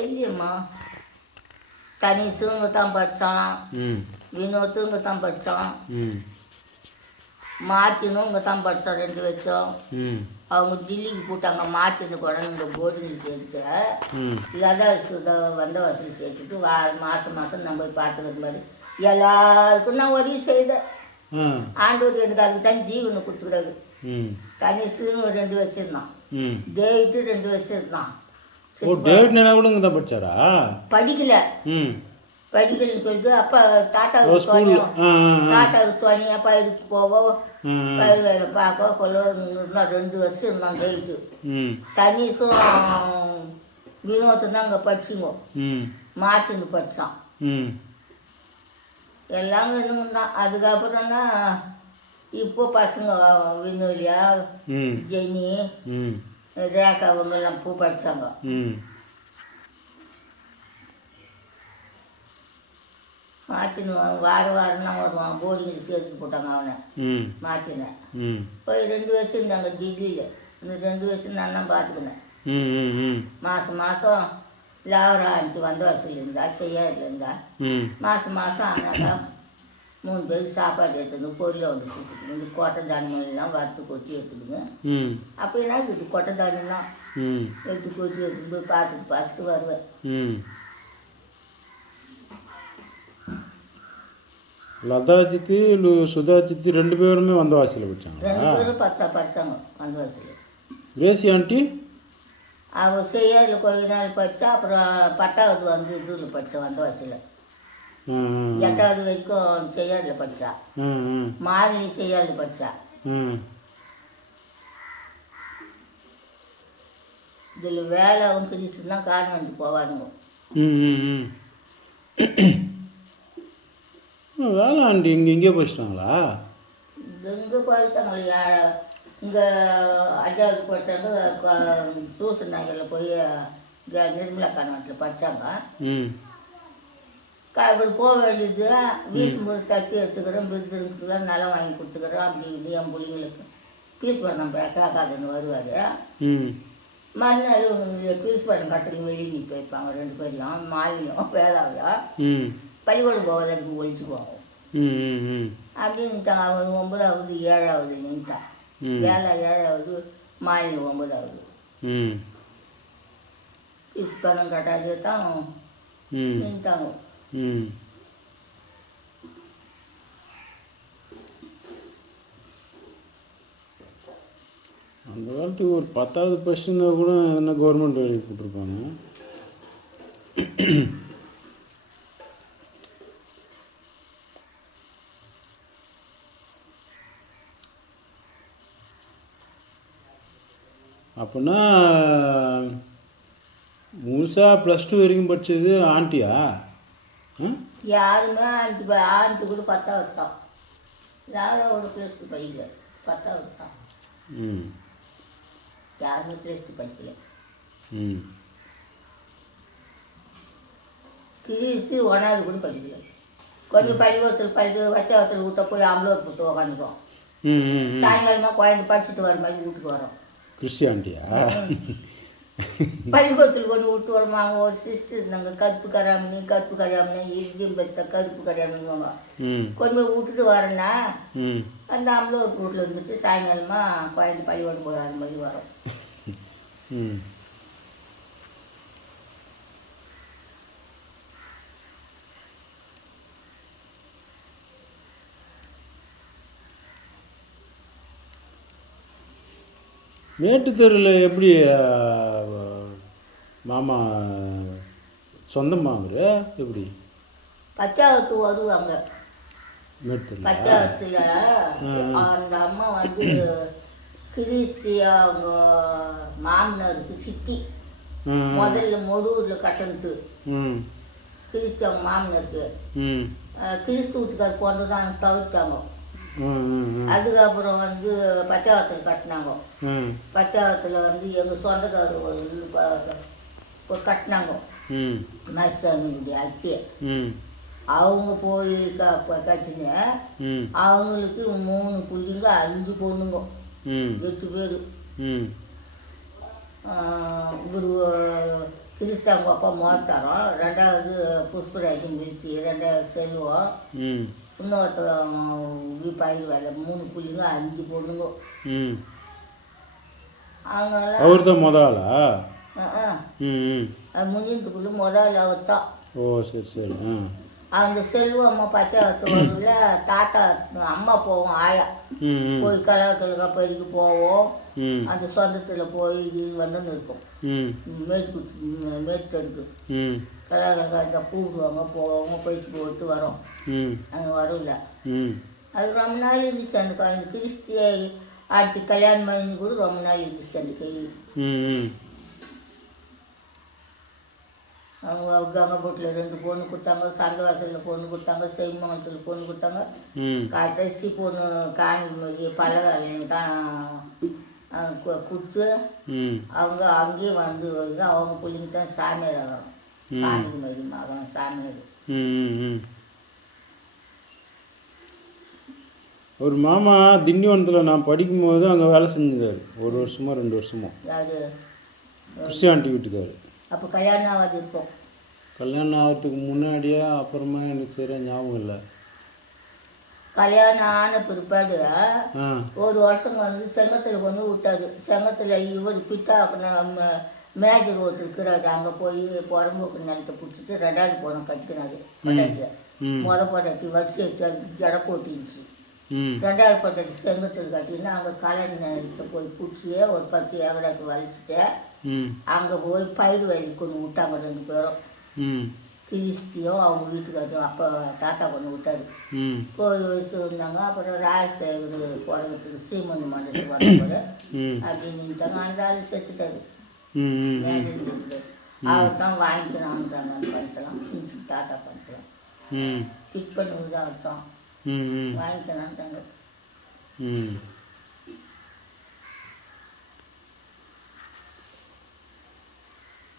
தெரியலையம்மா. தனிஷும் இங்கே தான் படித்தான், வினோத்தும் இங்கே தான் படித்தான், மார்ட்டினும் இங்கே தான் படித்தான் 2 வருஷம். அவங்க டில்லிக்கு போட்டாங்க. மார்ட்டினு குழந்தைங்க போர்டிங்கில் சேர்த்துட்டு வந்தவாசல் சேர்த்துட்டு மாதம் நம்ம போய் பார்த்துக்கிறது மாதிரி எல்லாருக்கும் நான் உதவி செய்தேன். ஆண்டவர் எனக்கு அதுக்கு தான் ஜீவனை கொடுத்துக்கிறாரு. தனிஷு 2 வருஷம் தான், டேவிட்டு 2 வருஷம் தான். படிச்சாரா? படிக்கல, படிக்கலன்னு சொல்லிட்டு அப்பா தாத்தாவுக்கு துணை அப்பா இதுக்கு போவோம், பயிர் வேலை பார்க்க கொள்ள 2 வருஷம் இருந்தான் டேவிட்டு. தனிஷும் வினோத்தும் தான் அங்கே படிச்சுங்க. மார்ட்டின் படித்தான். எல்லாம் இன்னுங்க தான். அதுக்கப்புறம் தான் இப்போ பசங்க வினோலியா, ஜெனி, ரேகா அவங்கெல்லாம் பூ படித்தாங்க. மார்ட்டின் வாரம் தான் வருவான். போர்டிங்கில் சேர்த்து போட்டாங்க அவனை, மார்ட்டினை. போய் 2 வருஷம் இருந்தாங்க டில்லியில். இந்த 2 வருஷம் நான் தான் பார்த்துக்கினேன். மாதம் லாவரா ஆண்ட்டு வந்தவாசல் இருந்தா, செய்யாரில் இருந்தா. மாதம் ஆனாக்கா 3 பேருக்கு சாப்பாடு எடுத்துக்கணும், பொரியல் வந்து சுட்டுக்கணும். இந்த கொட்டை தானியெல்லாம் வறுத்து கொத்தி எடுத்துக்கணுங்க. அப்போ என்ன இது கொட்டை தானியெல்லாம் எடுத்து கொத்தி எடுத்துட்டு போய் பார்த்துட்டு வருவேன். லதாஜித்து சுதாஜித்து 2 பேருமே வந்தவாசியில் படித்தாங்க. 2 பேரும் படித்தாங்க வந்தவாசியில். கிரேசி ஆண்டி அவள் செய்யாரில் கொஞ்ச நாள் படித்தா. அப்புறம் 10வது வந்து இதில் படித்தான் வந்தவாசியில். 8வது வரைக்கும் செய்யாரில் படித்தா. மாலினி செய்யாரில் படித்தா. இதில் வேலை அவங்க கிறிஸ்து தான் கான்வென்ட் போவாதுங்க. வேலை ஆண்டி இங்கே படிச்சிட்டாங்களா? இங்கே படித்தாங்களா? இங்கே 5வது படித்தாங்க. சூசன் நகரில் போய் நிர்மலா கான்வென்ட்டில் படித்தாங்க. போக வேண்டியது வீசும்போது தட்டி எடுத்துக்கிறேன், விருதுலாம் நிலம் வாங்கி கொடுத்துக்கிறேன் அப்படி என் பிள்ளைங்களுக்கு பீஸ் பண்ணம் கேட்காதுன்னு வருவார். மறுநாள் பீஸ் பண்ண கட்டளை வெளியே போயிருப்பாங்க 2 பேரையும், மாலினியும் வேளாவில். பள்ளிக்கூடம் போவதற்கு ஒழிச்சுக்குவாங்க அப்படின்ட்டாங்க. அவங்க 9வது 7வது நின்ட்டான். வேலை 7வது, மாலினி 9வது. பீஸ் பணம் கட்டாதே தான் நின்ட்டாங்க. அந்த காலத்துக்கு ஒரு 10வது படிச்சிருந்தா கூட என்ன கவர்மெண்ட் வேலைக்கு போட்டிருப்பாங்க. அப்படின்னா முழுசாக +2 வரைக்கும் படித்தது ஆண்டியா? யாருமே ஆண்டி கூட 10வது தான். யாரோட +2 படிக்கல, 10வது தான். யாருமே +2 படிக்கல. கிறிஸ்து 1வது கூட படிக்கல. கொஞ்சம் பள்ளிக்கூடத்தில் வச்சவத்தில் ஊற்ற போய் அம்பளூர் கொடுத்து உக்காந்துக்கும். சாயங்காலமாக குழந்தை படிச்சுட்டு வர மாதிரி வீட்டுக்கு வரோம். கிறிஸ்டியானிட்டியா? பள்ளிக்கூடத்தில் கொண்டு விட்டு வரமா. அவங்க ஒரு சிஸ்டர் இருந்தாங்க, கருப்பு கராமணி இறுதியும் பெற்ற கருப்பு கராமணிவாங்க. கொண்டு போய் விட்டுட்டு வரேன்னா அந்த அம்பளூர் வீட்டில் வந்துட்டு சாயங்காலமாக குழந்தை பள்ளிக்கூடம் போய் அது மாதிரி வரோம். மேட்டுத்தெருவில் எப்படி மாமா சொந்தமா அவரு? எப்படி 10வது வருவாங்க. மேட்டுத்தெருவில் 10வதுல அந்த அம்மா வந்து கிறிஸ்தி அவங்க மாமனாருக்கு சித்தி. முதல்ல மொடூரில் கட்டணத்து கிறிஸ்தி அவங்க மாமனாருக்கு. கிறிஸ்து வீட்டுக்கார் கொண்டு தான் தவிர்த்தாங்க. அதுக்கப்புறம் வந்து 10வதுல கட்டினாங்க. 10வதுல வந்து எங்கள் சொந்தக்காரர் கட்டினாங்க. மருசாமியுடைய அத்தியை அவங்க போய் கட்டின. அவங்களுக்கு 3 பிள்ளைங்க 5 பொண்ணுங்க 8 பேர். இவர் கிறிஸ்து அவங்க அப்பா மோத்தாரம், ரெண்டாவது புஷ்பராஜன் மில்ச்சி, ரெண்டாவது செல்வம், ம் இன்னொருத்தர் பயிர் வேலை, 3 பிள்ளைங்க 5 பொண்ணுங்க. அவங்கெல்லாம் அவர் தான் முத ஆளா? ம் அது முந்தினத்துக்குள்ள முதல் அவர் தான். ஓ சரி சரி. அந்த செல்வம் அம்மா பச்சாவத்துல தாத்தா அம்மா போவோம், ஆயா போய் கலகலகா பறிக்கு போவோம். அந்த சொந்தத்தில் போய் வந்துன்னு இருக்கும், மேட்டுத்தருக்கு கலகலகா இந்த கூப்பிடுவாங்க, போவாங்க, பயிற்சி போட்டு வரோம். அங்கே வரல. அது ரொம்ப நாள் இருந்துச்சு அந்த கிறிஸ்திய ஆட்டி கல்யாணம் பண்ணி கூட ரொம்ப நாள் இருந்துச்சு அந்த கேள்வி. அவங்க கங்கப்பட்டில் 2 பொண்ணு கொடுத்தாங்க, சந்தவாசலில் பொண்ணு கொடுத்தாங்க, செய்மங்கலத்தில் பொண்ணு கொடுத்தாங்க. கடைசி பொண்ணு காஞ்சிமதி பல்லகாலையும் தான் கொடுத்து அவங்க அங்கேயே வந்து அவங்க பிள்ளைங்க தான் சாமியார் ஆகணும். காஞ்சிமதி மகன் சாமியார். ஒரு மாமா திண்டிவனத்தில் நான் படிக்கும்போது அங்கே வேலை செஞ்சிருந்தார், 1 வருஷமோ 2 வருஷமோ. யார்? கிறிஸ்டியானிட்டி வீட்டுக்கார். அப்போ கல்யாணம் ஆகாது இருக்கும். கல்யாணம் ஆகிறதுக்கு முன்னாடியே அப்புறமா எனக்கு சரியாக ஞாபகம் இல்லை. கல்யாணம் ஆன பிற்பாடு 1 வருஷம் வந்து செங்கத்தில் கொண்டு விட்டாரு. செங்கத்தில் இவர் பிட்டா மேஜர் ஒருத்தர் இருக்கிறாரு, அங்கே போய் புறம்போக்கு நிலத்தை பிடிச்சிட்டு 2வது போன கட்டிக்கினாரு. பொட்டாட்டி பொட்டாட்டி வரிசை எடுத்து ஜட போட்டுருந்துச்சு. 2வது பொட்டாட்டி செங்கத்தில் கட்டின்னு அங்கே கல்யாண நிலத்தை போய் பிடிச்சியே ஒரு 10 ஏக்கராக்கு வலிச்சுட்டு அங்கே போய் பயிர் வயலுக்கு கொண்டு விட்டாங்க 2 பேரும். கிறிஸ்தியும் அவங்க வீட்டுக்காரும் அப்போ தாத்தா கொண்டு விட்டாரு. போய் வயசு இருந்தாங்க. அப்புறம் ராஜசேகர் பிறகுறதுக்கு சீமந்தி மண்டலத்துக்கு வரப்போது அப்படின்னுட்டாங்க. அந்த ஆள் செத்துட்டாரு, மேஜர் செத்துட்டாரு. அவர் தான் வாங்கிக்கணுன்றாங்க அந்த பணத்தெல்லாம், தாத்தா பணத்தெல்லாம் ஃபிட் பண்ணுவது அவர் தான் வாங்கிக்கணுன்றாங்க.